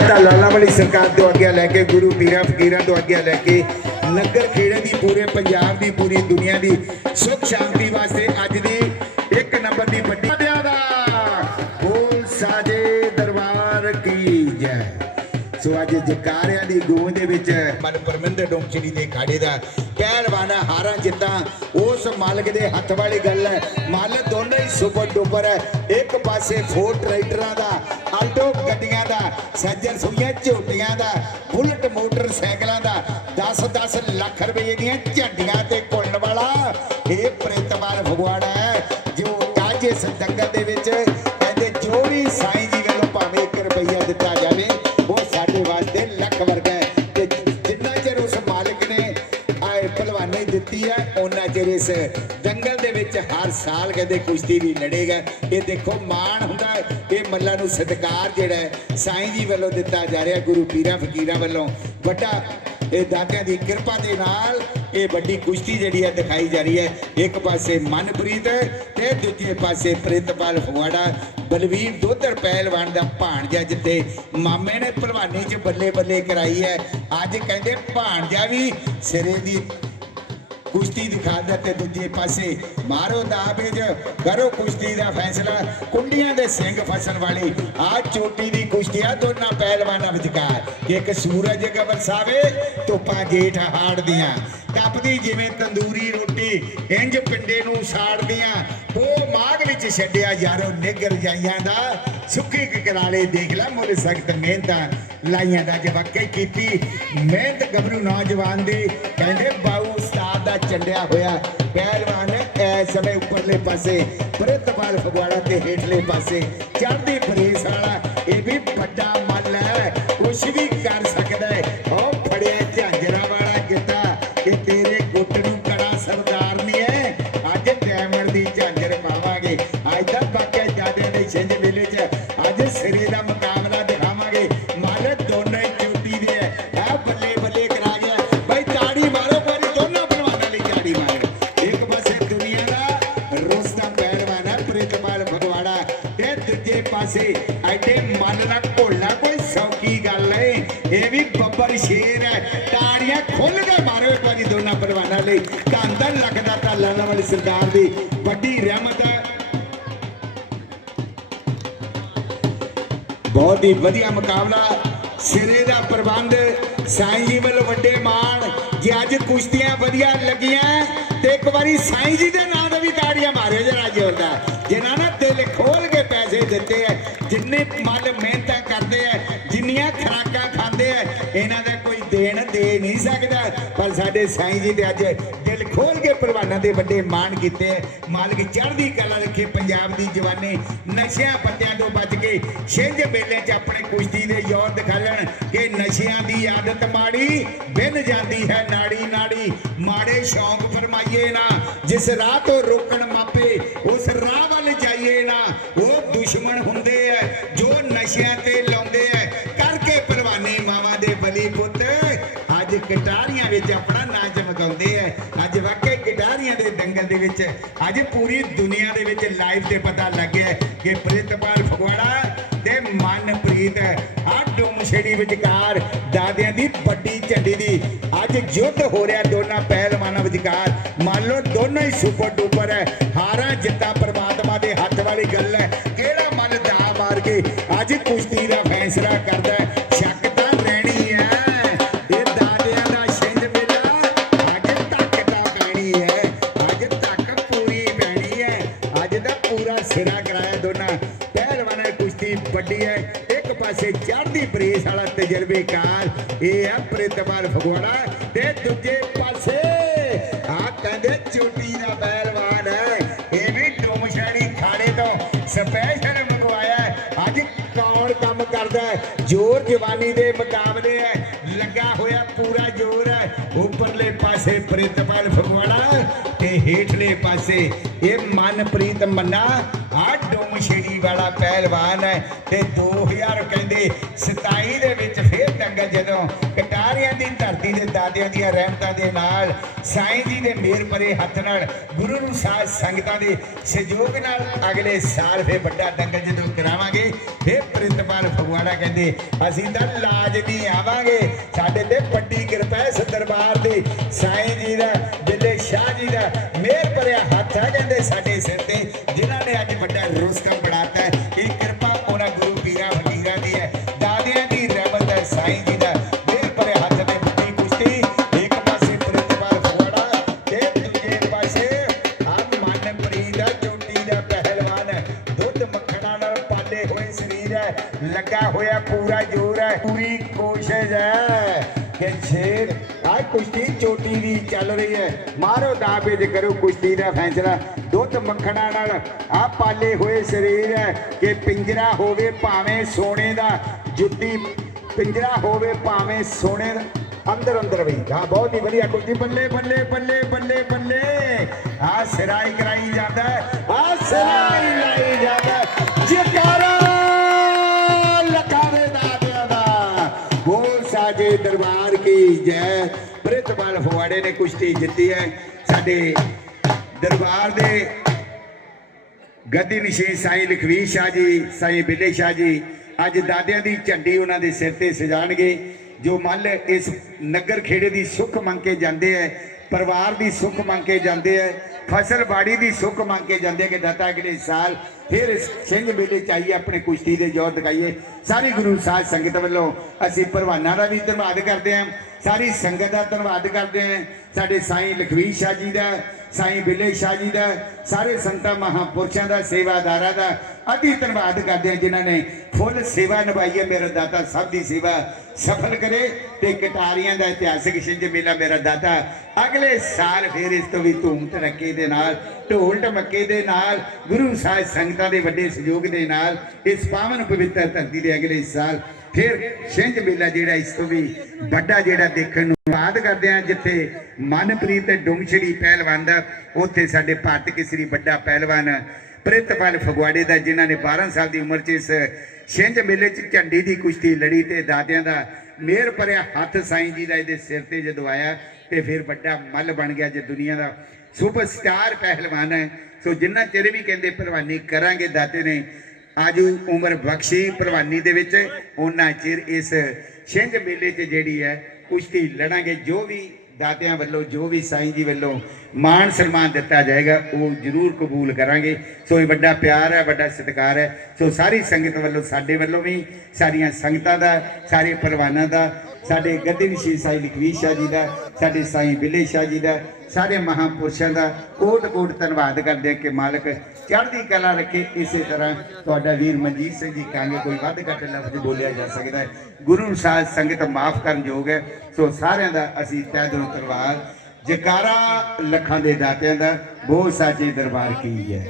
ਤਾਂ ਲਾਲਾ ਵਾਲੀ ਸਰਕਾਰ ਤੋਂ ਅੱਗੇ ਲੈ ਕੇ ਗੁਰੂ ਪੀਰਾਂ ਫਕੀਰਾਂ ਤੋਂ ਅੱਗੇ ਲੈ ਕੇ ਨਗਰ ਖੇੜੇ ਦੀ ਪੂਰੇ ਪੰਜਾਬ ਦੀ, ਪੂਰੀ ਦੁਨੀਆ ਦੀ ਸੁਖ ਸ਼ਾਂਤੀ ਵਾਸਤੇ ਅੱਜ ਦੀ ਇੱਕ ਨੰਬਰ ਦੀ ਵੱਡੀ ਸੋ ਅੱਜ ਜਕਾਰਿਆਂ ਦੀ ਗੂੰਜ ਦੇ ਵਿੱਚ ਮਨ ਪਰਮਿੰਦਰ ਡੋਂਚੜੀ ਦੇ ਖਾੜੇ ਦਾ ਪਹਿਲਵਾਨ ਹਾਰਾਂ ਜਿੱਤਾਂ, ਉਸ ਮਾਲਕ ਦੇ ਹੱਥ ਵਾਲੀ ਗੱਲ ਹੈ। ਮਾਲਕ ਦੋਨੋਂ ਹੀ ਸੁਪਰ ਡੁਪਰ ਹੈ। ਇੱਕ ਪਾਸੇ ਫੋਰ ਟਰੈਕਟਰਾਂ ਦਾ, ਆਲਟੋ ਗੱਡੀਆਂ ਦਾ, ਸੱਜਣ ਸੂਈਆਂ ਝੋਟੀਆਂ ਦਾ, ਬੁਲਟ ਮੋਟਰਸਾਈਕਲਾਂ ਦਾ 10-10 ਲੱਖ ਰੁਪਏ ਦੀਆਂ ਝੰਡੀਆਂ ਤੇ ਕੁੱਲਣ ਵਾਲਾ ਇਹ ਪ੍ਰਿਤਮਾਨ ਫਗਵਾੜਾ ਹੈ, ਜੋ ਅੱਜ ਇਸ ਦੰਗਲ ਦੇ ਵਿੱਚ ਉਹਨਾਂ ਇਸ ਦੰਗਲ ਦੇ ਵਿੱਚ ਹਰ ਸਾਲ ਕਹਿੰਦੇ ਕੁਸ਼ਤੀ ਵੀ ਲੜੇਗਾ ਇਹ ਦੇਖੋ ਮਾਣ ਹੁੰਦਾ ਹੈ। ਇਹ ਮੱਲਾ ਨੂੰ ਸਤਿਕਾਰ ਜਿਹੜਾ ਸਾਈਂ ਜੀ ਵੱਲੋਂ ਦਿੱਤਾ ਜਾ ਰਿਹਾ, ਗੁਰੂ ਪੀਰਾਂ ਫਕੀਰਾਂ ਵੱਲੋਂ। ਵੱਡਾ ਇਹ ਦਾਤਿਆਂ ਦੀ ਕਿਰਪਾ ਦੇ ਨਾਲ ਇਹ ਵੱਡੀ ਕੁਸ਼ਤੀ ਜਿਹੜੀ ਹੈ ਦਿਖਾਈ ਜਾ ਰਹੀ ਹੈ। ਇੱਕ ਪਾਸੇ ਮਨਪ੍ਰੀਤ ਤੇ ਦੂਜੇ ਪਾਸੇ ਪ੍ਰਿਤਪਾਲ ਫਗਵਾੜਾ ਬਲਵੀਰ ਦੋਧਰ ਪਹਿਲਵਾਨ ਦਾ ਭਾਣਜਾ ਜਿੱਥੇ ਮਾਮੇ ਨੇ ਭਲਵਾਨੀ 'ਚ ਬੱਲੇ ਬੱਲੇ ਕਰਾਈ ਹੈ। ਅੱਜ ਕਹਿੰਦੇ ਭਾਣਜਾ ਵੀ ਸਿਰੇ ਦੀ ਕੁਸ਼ਤੀ ਦਿਖਾਉਂਦਾ ਤੇ ਦੂਜੇ ਪਾਸੇ ਮਾਰੋ ਦਾਬੇਜ, ਕਰੋ ਕੁਸ਼ਤੀ ਦਾ ਫੈਸਲਾ। ਕੁੰਡੀਆਂ ਦੇ ਸਿੰਘ ਫਸਣ ਵਾਲੀ ਆ ਚੋਟੀ ਦੀ ਕੁਸ਼ਤੀ ਆ, ਦੋਨਾਂ ਪਹਿਲਵਾਨਾਂ ਵਿਚਕਾਰ। ਇੱਕ ਸੂਰਜ ਗਵਰਸਾਵੇ ਧੁੱਪਾਂ ਜੇਠ ਹਾੜਦੀਆਂ। ਤਪਦੀ ਜਿਵੇਂ ਤੰਦੂਰੀ ਰੋਟੀ, ਇੰਜ ਪਿੰਡੇ ਨੂੰ ਸਾੜਦੀਆਂ। ਉਹ ਮਾਗ ਵਿੱਚ ਛੱਡਿਆ ਯਾਰੋ ਨਿਗਰ ਜਾਈਆਂ ਦਾ। ਸੁੱਕੀ ਕਕਰਾਲੇ ਦੇਖ ਲੈ, ਮੁੱਲ ਸਖਤ ਮਿਹਨਤਾਂ ਲਾਈਆਂ ਦਾ ਜੇ ਕੀਤੀ। ਮਿਹਨਤ ਗੱਭਰੂ ਨੌਜਵਾਨ ਦੀ ਕਹਿੰਦੇ, ਬਾਊ ਉਸਤਾਦ ਹੋਇਆ ਪਹਿਲਵਾਨ ਇਸ ਸਮੇਂ ਉੱਪਰਲੇ ਪਾਸੇ, ਪ੍ਰਿਤਪਾਲ ਫਗਵਾੜਾ ਤੇ ਹੇਠਲੇ ਪਾਸੇ। ਚੜ੍ਹਦੀ ਪਰੇਸ ਵਾਲਾ, ਇਹ ਵੀ ਵੱਡਾ ਮੱਲ ਹੈ। ਕੁਛ ਵੀ ਕਰ ਸਕਦਾ ਖੁੱਲ ਕੇ ਮਾਰੋ ਇੱਕ ਵਾਰੀ ਦੋਨਾਂ ਪਹਿਲਵਾਨਾਂ ਲਈ। ਧੰਨ ਧੰਨ ਲੱਗਦਾ ਤਾਂ ਲਾਲਾ ਵਾਲੀ ਸਰਕਾਰ ਦੀ ਵੱਡੀ ਰਹਿਮਤ ਹੈ। ਬਹੁਤ ਹੀ ਵਧੀਆ ਮੁਕਾਬਲਾ। ਸਿਰੇ ਦਾ ਪ੍ਰਬੰਧ, ਸਾਈਂ ਜੀ ਵੱਲੋਂ ਵੱਡੇ ਮਾਣ। ਜੇ ਅੱਜ ਕੁਸ਼ਤੀਆਂ ਵਧੀਆ ਲੱਗੀਆਂ, ਤੇ ਇੱਕ ਵਾਰੀ ਸਾਈਂ ਜੀ ਦੇ ਨਾਂ ਤੇ ਵੀ ਤਾੜੀਆਂ ਮਾਰਿਓ ਜਰਾ ਜ਼ੋਰਦਾਰ। ਜਿਨ੍ਹਾਂ ਨੇ ਦਿਲ ਖੋਲ ਕੇ ਪੈਸੇ ਦਿੱਤੇ ਐ ਜਿੰਨੇ ਮਨ ਮਿਹਨਤਾਂ ਕਰਦੇ ਐ ਜਿੰਨੀਆਂ ਖਰਾਕਾਂ ਖਾਂਦੇ ਐ ਇਹਨਾਂ ਦਾ ਕੋਈ ਦੇਣ ਦੇ ਨਹੀਂ ਸਕਦਾ। ਪਰ ਸਾਡੇ ਸਾਈਂ ਜੀ ਦੇ ਅੱਜ ਦਿਲ ਖੋਲ ਕੇ ਪ੍ਰਵਾਨਾਂ ਦੇ ਵੱਡੇ ਮਾਣ ਕੀਤੇ। ਮਾਲਕ ਚੜ੍ਹਦੀ ਕਲਾ ਰੱਖੇ ਪੰਜਾਬ ਦੀ ਜਵਾਨੀ। ਨਸ਼ਿਆਂ ਪੱਤਿਆਂ ਤੋਂ ਬਚ ਕੇ ਛਿੰਝ ਮੇਲੇ 'ਚ ਆਪਣੇ ਕੁਸ਼ਤੀ ਦੇ ਯੋਰ ਦਿਖਾਲਣ ਕਿ ਨਸ਼ਿਆਂ ਦੀ ਆਦਤ ਮਾੜੀ, ਬਿਨ ਜਾਂਦੀ ਹੈ ਨਾੜੀ ਨਾੜੀ। ਮਾੜੇ ਸ਼ੌਂਕ ਫਰਮਾਈਏ ਨਾ, ਜਿਸ ਰਾਹ ਤੋਂ ਰੋਕਣ ਮਾਪੇ, ਉਸ ਰਾਹ ਅੱਜ ਵਾਕਈ ਕਟਾਰੀਆਂ ਦੇ ਦੰਗਲ ਦੇ ਵਿੱਚ, ਅੱਜ ਪੂਰੀ ਦੁਨੀਆ ਦੇ ਵਿੱਚ ਲਾਈਵ ਤੇ ਪਤਾ ਲੱਗਿਆ ਕਿ ਪ੍ਰਿਤਪਾਲ ਫਗਵਾੜਾ ਤੇ ਮਨਪ੍ਰੀਤ ਆ ਡੋਮਛੜੀ ਵਿਚਕਾਰ ਦਾਦਿਆਂ ਦੀ ਵੱਡੀ ਝੰਡੀ ਦੀ ਅੱਜ ਯੁੱਧ ਹੋ ਰਿਹਾ ਦੋਨਾਂ ਪਹਿਲਵਾਨਾਂ ਵਿਚਕਾਰ। ਮੰਨ ਲਓ ਦੋਨੋਂ ਹੀ ਸੁਪਰ ਡੂਪਰ ਹੈ। ਹਾਰਾਂ ਜਿੱਤਾਂ ਪਰਮਾਤਮਾ ਦੇ ਹੱਥ ਵਾਲੀ ਗੱਲ ਹੈ। ਕਿਹੜਾ ਮਨ ਦਾ ਮਾਰ ਕੇ ਅੱਜ ਕੁਸ਼ਤੀ ਦਾ ਫੈਸਲਾ ਕਰਦਾ ਹੈ? ਪਾਸੇ ਚੜ੍ਹਦੀ ਬਰੇਸ ਵਾਲਾ ਤਜਰਬੇਕਾਰ ਇਹ ਹੈ ਪ੍ਰਿਤਪਾਲ ਫਗਵਾੜਾ ਤੇ ਦੂਜੇ ਪਾਸੇ। ਆ ਕਹਿੰਦੇ ਚੋਟੀ ਦਾ ਪਹਿਲਵਾਨ ਹੈ। ਇਹ ਵੀ ਡੋਮਸ਼ਾਣੀ ਖਾੜੇ ਤੋਂ ਸਪੈਸ਼ਲ ਮੰਗਵਾਇਆ ਅੱਜ ਕੌਣ ਕੰਮ ਕਰਦਾ ਜ਼ੋਰ ਜਵਾਨੀ ਦੇ ਮੁਕਾਬਲੇ ਹੈ। ਲੱਗਾ ਹੋਇਆ ਪੂਰਾ ਜ਼ੋਰ ਹੈ। ਉੱਪਰਲੇ ਪਾਸੇ ਪ੍ਰਿਤਪਾਲ ਫਗਵਾੜਾ। ਹੇਠਲੇ ਪਾਸੇ। ਇਹ ਮਨਪ੍ਰੀਤ ਮੰਨਾ ਆ ਡੋਮਸ਼ੇੜੀ ਵਾਲਾ ਪਹਿਲਵਾਨ ਹੈ ਤੇ 2000 ਕਹਿੰਦੇ 27 ਦੇ ਵਿੱਚ ਫੇਰ ਦੰਗਲ ਜਦੋਂ ਕਟਾਰੀ ਦੀ ਧਰਤੀ ਦੇ ਦਾਤਿਆਂ ਦੀਆਂ ਰਹਿਮਤਾਂ ਦੇ ਨਾਲ ਸਾਈਂ ਜੀ ਦੇ ਮੇਰ ਭਰੇ ਹੱਥ ਨਾਲ ਗੁਰੂ ਨੂੰ ਸਾਧ ਸੰਗਤਾਂ ਦੇ ਸਹਿਯੋਗ ਨਾਲ ਅਗਲੇ ਸਾਲ ਫੇ ਵੱਡਾ ਦੰਗਲ ਜਦੋਂ ਕਰਾਵਾਂਗੇ ਫੇ ਪ੍ਰਿੰਤਪਾਲ ਫਗਵਾੜਾ ਕਹਿੰਦੇ, ਅਸੀਂ ਤਾਂ ਲਾਜ਼ਮੀ ਆਵਾਂਗੇ। ਸਾਡੇ ਤੇ ਵੱਡੀ ਕਿਰਪਾ ਹੈ ਇਸ ਦਰਬਾਰ ਦੀ। ਸਾਈਂ ਜੀ ਦਾ ਸ਼ਾਹ ਜੀ ਦਾ ਮੇਰ ਭਰਿਆ ਹੱਥ ਹੈ ਕਹਿੰਦੇ ਸਾਡੇ ਸਿਰ ਤੇ, ਜਿਨ੍ਹਾਂ ਨੇ ਅੱਜ ਵੱਡਾ ਰੁਸਕਮ ਬਣਾਤਾ ਹੈ। ਇਹ ਕਿਰਪਾ ਉਹਨਾਂ ਗੁਰੂ ਪੀਰਾਂ ਫਕੀਰਾਂ ਦੀ ਹੈ। ਦਾਦਿਆਂ ਦੀ ਰਹਿਮਤ ਹੈ, ਸਾਈਂ ਜੀ ਦਾ ਮੇਰ ਭਰੇ ਹੱਥ ਨੇ ਵੱਡੀ ਕੁਸ਼ਤੀ। ਇੱਕ ਪਾਸੇ ਪ੍ਰਿੰਤਪਾਲ ਫਗਵਾੜਾ, ਤੇ ਦੂਜੇ ਪਾਸੇ ਆਪ ਮਨਪ੍ਰੀਤ ਦਾ ਚੋਟੀ ਦਾ ਪਹਿਲਵਾਨ ਹੈ। ਦੁੱਧ ਮੱਖਣਾ ਨਾਲ ਪਾਲੇ ਹੋਏ ਸਰੀਰ ਹੈ। ਲੱਗਾ ਹੋਇਆ ਪੂਰਾ ਜ਼ੋਰ ਹੈ। ਪੂਰੀ ਕੁਸ਼ਤੀ ਚੋਟੀ ਦੀ ਚੱਲ ਰਹੀ ਹੈ। ਮਾਰੋ ਦਾਬੇਜ ਕਰੋ ਕੁਸ਼ਤੀ ਦਾ ਫੈਸਲਾ। ਦੁੱਧ ਮੱਖਣਾ ਨਾਲ ਆ ਪਾਲੇ ਹੋਏ ਸਰੀਰ ਹੈ ਕਿ ਪਿੰਜਰਾ ਹੋਵੇ ਭਾਵੇਂ ਸੋਨੇ ਦਾ, ਜੁੱਤੀ ਪਿੰਜਰਾ ਹੋਵੇ ਭਾਵੇਂ ਸੋਨੇ ਦਾ, ਅੰਦਰ ਅੰਦਰ ਵੀ। ਹਾਂ ਬਹੁਤ ਹੀ ਵਧੀਆ ਕੁਸ਼ਤੀ। ਬੱਲੇ ਬੱਲੇ ਬੱਲੇ ਬੱਲੇ ਬੱਲੇ। ਆ ਸਿਰਾਈ ਕਰਾਈ ਜਾਂਦਾ ਆ ਸਿਰਾਈ ਕੁਸ਼ਤੀ ਜਿੱਤੀ ਹੈ। ਸਾਡੇ ਦਰਬਾਰ ਦੇ ਗੱਦੀ ਨਿਸ਼ੀ ਸਾਈਂ ਲਖਵੀਰ ਸ਼ਾਹ ਜੀ, ਸਾਈਂ ਬਿੱਲੇ ਸ਼ਾਹ ਜੀ, ਅੱਜ ਦਾਦਿਆਂ ਦੀ ਝੰਡੀ ਉਹਨਾਂ ਦੇ ਸਿਰ ਤੇ ਸਜਾਣਗੇ, ਜੋ ਮੱਲ ਇਸ ਨਗਰ ਖੇੜੇ ਦੀ ਸੁੱਖ ਮੰਗ ਕੇ ਜਾਂਦੇ ਐ ਪਰਿਵਾਰ ਦੀ ਸੁੱਖ ਮੰਗ ਕੇ ਜਾਂਦੇ ਐ ਫਸਲ ਬਾੜੀ ਦੀ ਸੁੱਖ ਮੰਗ ਕੇ ਜਾਂਦੇ ਕਿ ਦਾਤਾ ਅਗਲੇ ਸਾਲ ਫਿਰ ਇਸ ਸਿੰਘ ਮੇਲੇ ਚਾਹੀਏ ਆਪਣੇ ਕੁਸ਼ਤੀ ਦੇ ਜੋਰ ਦਿਖਾਈਏ। ਸਾਰੀ ਗੁਰੂ ਸਾਹਿਬ ਸੰਗਤ ਵੱਲੋਂ ਅਸੀਂ ਪਰਵਾਨਾ ਦਾ ਵੀ ਧੰਨਵਾਦ ਕਰਦੇ ਹਾਂ। ਸਾਰੀ ਸੰਗਤ ਦਾ ਧੰਨਵਾਦ ਕਰਦੇ ਹਾਂ। ਸਾਡੇ ਸਾਈਂ ਲਖਵੀਰ ਸ਼ਾਹ ਜੀ ਦਾ, ਸਾਈਂ ਬਿੱਲੇ ਸ਼ਾਹ ਜੀ ਦਾ, ਸਾਰੇ ਸੰਤਾਂ ਮਹਾਪੁਰਸ਼ਾਂ ਦਾ, ਸੇਵਾਦਾਰਾਂ ਦਾ। ਅਤੀ ਧੰਨਵਾਦ ਕਰਦੇ ਹਾਂ ਜਿਨ੍ਹਾਂ ਨੇ ਫੁੱਲ ਸੇਵਾ ਨਿਭਾਈ ਹੈ। ਮੇਰਾ ਦਾਤਾ ਸਭ ਦੀ ਸੇਵਾ ਸਫਲ ਕਰੇ ਤੇ ਕਟਾਰੀਆਂ ਦਾ ਇਤਿਹਾਸਿਕ ਛਿੰਝ ਮੇਲਾ ਮੇਰਾ ਦਾਤਾ ਅਗਲੇ ਸਾਲ ਫਿਰ ਇਸ ਤੋਂ ਵੀ ਧੂਮ ਧੜੱਕੇ ਦੇ ਨਾਲ, ਢੋਲ ਢਮੱਕੇ ਦੇ ਨਾਲ, ਗੁਰੂ ਸਾਹਿਬ ਸੰਗਤਾਂ ਦੇ ਵੱਡੇ ਸਹਿਯੋਗ ਦੇ ਨਾਲ, ਇਸ ਪਾਵਨ ਪਵਿੱਤਰ ਧਰਤੀ ਦੇ ਅਗਲੇ ਸਾਲ ਫਿਰ ਛਿੰਝ ਮੇਲਾ ਜਿਹੜਾ ਇਸ ਤੋਂ ਵੀ ਵੱਡਾ ਜਿਹੜਾ ਦੇਖਣ ਨੂੰ ਬਾਦ ਕਰਦੇ ਆ ਜਿੱਥੇ ਮਨਪ੍ਰੀਤ ਤੇ ਡੁੰਗਛੜੀ ਪਹਿਲਵਾਨ ਦਾ ਉੱਥੇ ਸਾਡੇ ਭਾਰਤ ਕੇਸਰੀ ਵੱਡਾ ਪਹਿਲਵਾਨ ਪ੍ਰਿਤਪਾਲ ਫਗਵਾੜੇ ਦਾ, ਜਿਨ੍ਹਾਂ ਨੇ 12 ਸਾਲ ਦੀ ਉਮਰ 'ਚ ਇਸ ਛਿੰਝ ਮੇਲੇ 'ਚ ਝੰਡੀ ਦੀ ਕੁਸ਼ਤੀ ਲੜੀ ਤੇ ਦਾਦਿਆਂ ਦਾ ਮੇਰ ਭਰਿਆ ਹੱਥ ਸਾਈਂ ਜੀ ਦਾ ਇਹਦੇ ਸਿਰ ਤੇ ਜਦੋਂ ਆਇਆ ਤੇ ਫਿਰ ਵੱਡਾ ਮੱਲ ਬਣ ਗਿਆ, ਜੇ ਦੁਨੀਆ ਦਾ ਸੁਪਰਸਟਾਰ ਪਹਿਲਵਾਨ ਹੈ। ਸੋ ਜਿੰਨਾ ਚਿਰ ਵੀ ਕਹਿੰਦੇ ਪਹਿਲਵਾਨੀ ਕਰਾਂਗੇ ਦਾਤੇ ਨੇ ਆਜੂ ਉਮਰ ਬਖਸ਼ੀ ਪਹਿਲਵਾਨੀ ਦੇ ਵਿੱਚ। ਉਹਨਾਂ ਚਿਰ ਇਸ ਛਿੰਝ ਮੇਲੇ 'ਚ ਜਿਹੜੀ ਹੈ, ਕੁਸ਼ਤੀ ਲੜਾਂਗੇ। ਜੋ ਵੀ ਦਾਤਿਆਂ ਵੱਲੋਂ, ਜੋ ਵੀ ਸਾਈਂ ਜੀ ਵੱਲੋਂ ਮਾਣ ਸਨਮਾਨ ਦਿੱਤਾ ਜਾਏਗਾ, ਉਹ ਜ਼ਰੂਰ ਕਬੂਲ ਕਰਾਂਗੇ। ਸੋ ਇਹ ਵੱਡਾ ਪਿਆਰ ਹੈ, ਵੱਡਾ ਸਤਿਕਾਰ ਹੈ। ਸੋ ਸਾਰੀ ਸੰਗਤ ਵੱਲੋਂ, ਸਾਡੇ ਵੱਲੋਂ ਵੀ, ਸਾਰੀਆਂ ਸੰਗਤਾਂ ਦਾ, ਸਾਰੇ ਪਹਿਲਵਾਨਾਂ ਦਾ, ਸਾਡੇ ਗੱਦੀ ਵਿਸ਼ੀ ਸਾਈਂ ਲਖਵੀਰ ਸ਼ਾਹ ਜੀ ਦਾ, ਸਾਡੇ ਸਾਈਂ ਬਿੱਲੇ ਸ਼ਾਹ ਜੀ ਦਾ ਸਾਰੇ ਮਹਾਪੁਰਸ਼ਾਂ ਦਾ ਕੋਟ ਕੋਟ ਧੰਨਵਾਦ ਕਰਦੇ ਹਾਂ ਕਿ ਮਾਲਕ ਚੜ੍ਹਦੀ ਕਲਾ ਰੱਖੇ। ਇਸੇ ਤਰ੍ਹਾਂ ਤੁਹਾਡਾ ਵੀਰ ਮਨਜੀਤ ਸਿੰਘ ਜੀ ਕਹਾਂਗੇ, ਕੋਈ ਵੱਧ ਘੱਟ ਲਫ਼ਜ਼ ਬੋਲਿਆ ਜਾ ਸਕਦਾ ਹੈ। ਗੁਰੂ ਸਾਹਿਬ ਸੰਗਤ ਮਾਫ ਕਰਨ ਯੋਗ ਹੈ। ਸੋ ਸਾਰਿਆਂ ਦਾ ਅਸੀਂ ਤਹਿ ਦਿਲੋਂ ਧੰਨਵਾਦ। ਜਕਾਰਾ ਲੱਖਾਂ ਦੇ ਦਾਤਿਆਂ ਦਾ ਬਹੁਤ ਸਾਚੇ ਦਰਬਾਰ ਕੀ ਹੈ?